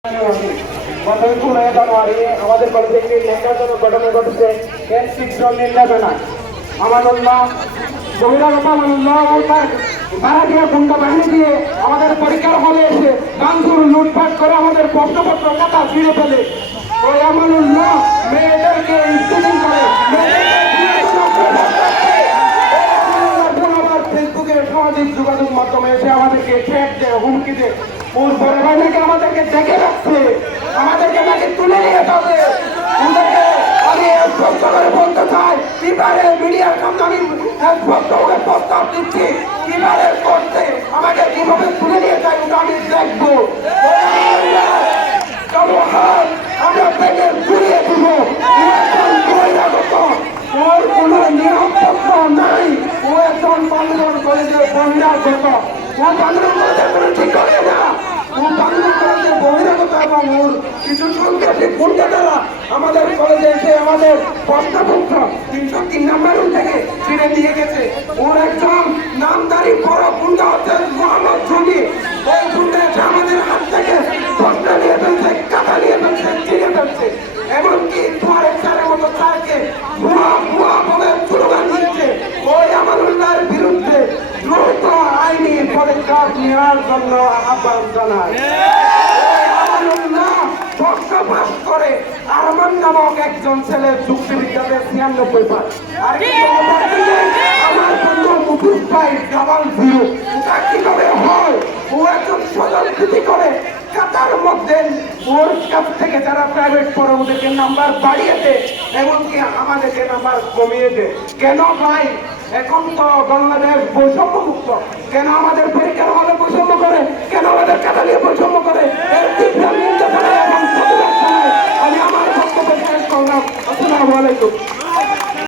গত 16 জানুয়ারি আমাদের কলেজে একটি ন্যাক্কারজনক ঘটনা ঘটেছে। এর তীব্র নিন্দা জানাই। আমানুল্লাহ বহিরাগত আমানুল্লাহ ভাড়াটিয়া গুন্ডা বাহিনী দিয়ে আমাদের পরীক্ষার হলে এসে গানসুর লুটপাট করে আমাদের প্রশ্নপত্র খাতা ছিঁড়ে ফেলে। ওই আমানুল্লাহ মেয়েদেরকে স্টুডিং করে ফেসবুকে সামাজিক যোগাযোগ মাধ্যমে এসে আমাদেরকে ঠেক দেয়, হুমকি দেয়। ওর বড় ভাই নাকি আমাদেরকে দেখে রাখছে, আমাদেরকে নাকি তুলে নিয়ে যাবে। ওদেরকে আমি স্পষ্ট করে বলতে চাই, কিভাবে মিডিয়ার সামনে আমি স্পষ্ট করে প্রস্তাব দিচ্ছি, কিভাবে করতে আমাকে কিভাবে তুলে নিয়ে যায় ওটা আমি দেখবো। আমরা পেটে ঘুরিয়ে দিব। ওর কোনো নিরাপত্তা নাই। ও একজন বান্ধবন কলেজের বহিরাগত। ও বান্ধবন কলেজের কোনো ঠিক করে না। ও বান্ধবন কলেজের বহিরাগত এবং ওর কিছু সন্ত্রাসী গুন্ডা দ্বারা আমাদের কলেজে এসে আমাদের প্রশ্নপত্র 303 নম্বর থেকে ছিঁড়ে দিয়ে গেছে। ওর একজন নামদারি বড় গুন্ডা হচ্ছে মোহাম্মদ জমি। ওই গুন্ডা এসে আমাদের হাত থেকে প্রশ্ন নিয়ে ফেলছে, কাটা নিয়ে ফেলছে, ছিঁড়ে ফেলছে। এমনকি তোমার একটারের মতো তাকে ভুয়া ভুয়া বলে স্লোগান দিয়েছে। ওই আমানুল্লাহর বিরুদ্ধে দ্রুত আইনি পদক্ষেপ নেওয়ার জন্য আহ্বান জানায়। আমানুল্লাহ পক্ষপাত করে আরমান নামক একজন ছেলে যুক্তিবিদ্যাতে 96 পায়। আর আমার বন্ধু মুকুল ভাই 00। তা কিভাবে হয়? ও একজন সদর ক্ষতি করে কাতার মধ্যে ওর কাছ থেকে যারা প্রাইভেট পড়ে ওদেরকে নাম্বার বাড়িয়ে দেয়, এমনকি আমাদেরকে নাম্বার কমিয়ে দেয়। কেন ভাই? এখন তো বাংলাদেশ বৈষম্য মুক্ত। কেন আমাদের পরীক্ষার হলে বৈষম্য করে? কেন আমাদের কাতা নিয়ে বৈষম্য করে? এর তীব্র নিন্দা জানাই এবং প্রতিবাদ জানাই। আমি আমার বক্তব্য শেষ করলাম। আসসালামু আলাইকুম।